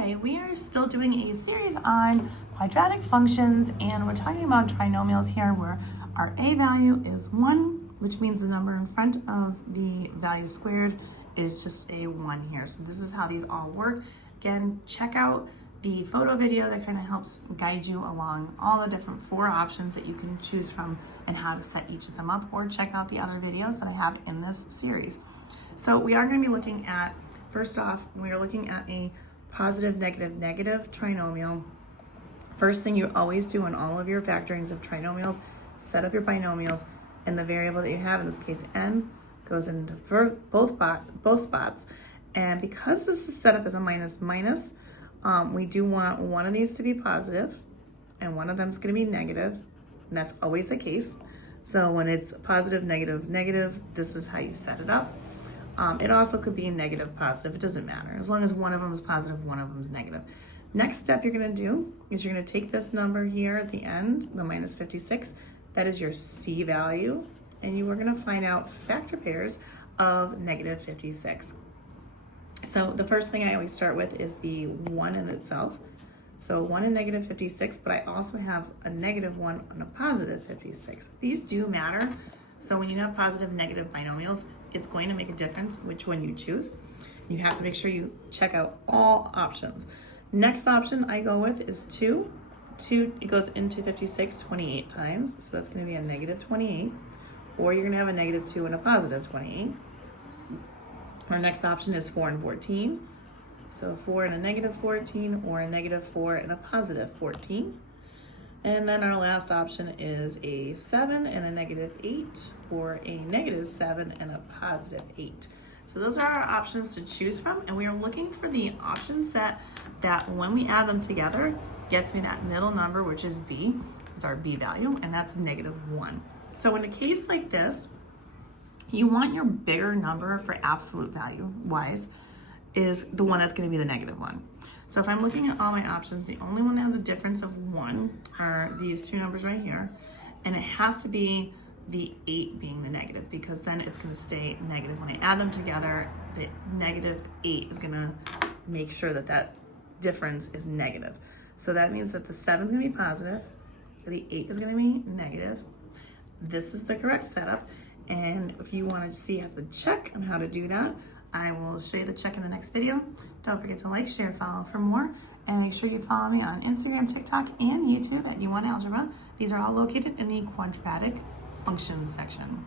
right, we are still doing a series on quadratic functions, and we're talking about trinomials here where our a value is 1, which means the number in front of the value squared is just a 1 here. So this is how these all work. Again, check out the photo video that kind of helps guide you along all the different 4 options that you can choose from and how to set each of them up, or check out the other videos that I have in this series. So we are going to be looking at, first off, we are looking at a positive, negative, negative trinomial. First thing you always do in all of your factorings of trinomials, set up your binomials, and the variable that you have, in this case n, goes into both spots. And because this is set up as a minus minus, we do want one of these to be positive and one of them is going to be negative, and that's always the case. So when it's positive, negative, negative, this is how you set it up. It also could be negative, positive, it doesn't matter. As long as one of them is positive, one of them is negative. Next step you're going to do is you're going to take this number here at the end, the minus 56, that is your C value, and you are going to find out factor pairs of negative 56. So the first thing I always start with is the 1 in itself. So 1 and negative 56, but I also have a negative 1 and a positive 56. These do matter. So when you have positive, negative binomials, it's going to make a difference which one you choose. You have to make sure you check out all options. Next option I go with is 2. 2, it goes into 56 28 times, so that's going to be a negative 28. Or you're going to have a negative 2 and a positive 28. Our next option is 4 and 14. So 4 and a negative 14, or a negative 4 and a positive 14. And then our last option is a 7 and a negative 8, or a negative 7 and a positive 8. So those are our options to choose from, and we are looking for the option set that when we add them together gets me that middle number, which is b. It's our b value, and that's negative 1. So in a case like this, you want your bigger number for absolute value wise is the one that's going to be the negative 1. So if I'm looking at all my options, the only one that has a difference of 1 are these two numbers right here, and it has to be the 8 being the negative, because then it's going to stay negative. When I add them together, the negative 8 is going to make sure that that difference is negative. So that means that the 7 is going to be positive, the 8 is going to be negative. This is the correct setup, and if you want to see how to check on how to do that, I will show you the check in the next video. Don't forget to like, share, follow for more, and make sure you follow me on Instagram, TikTok, and YouTube at YouWantAlgebra. These are all located in the quadratic functions section.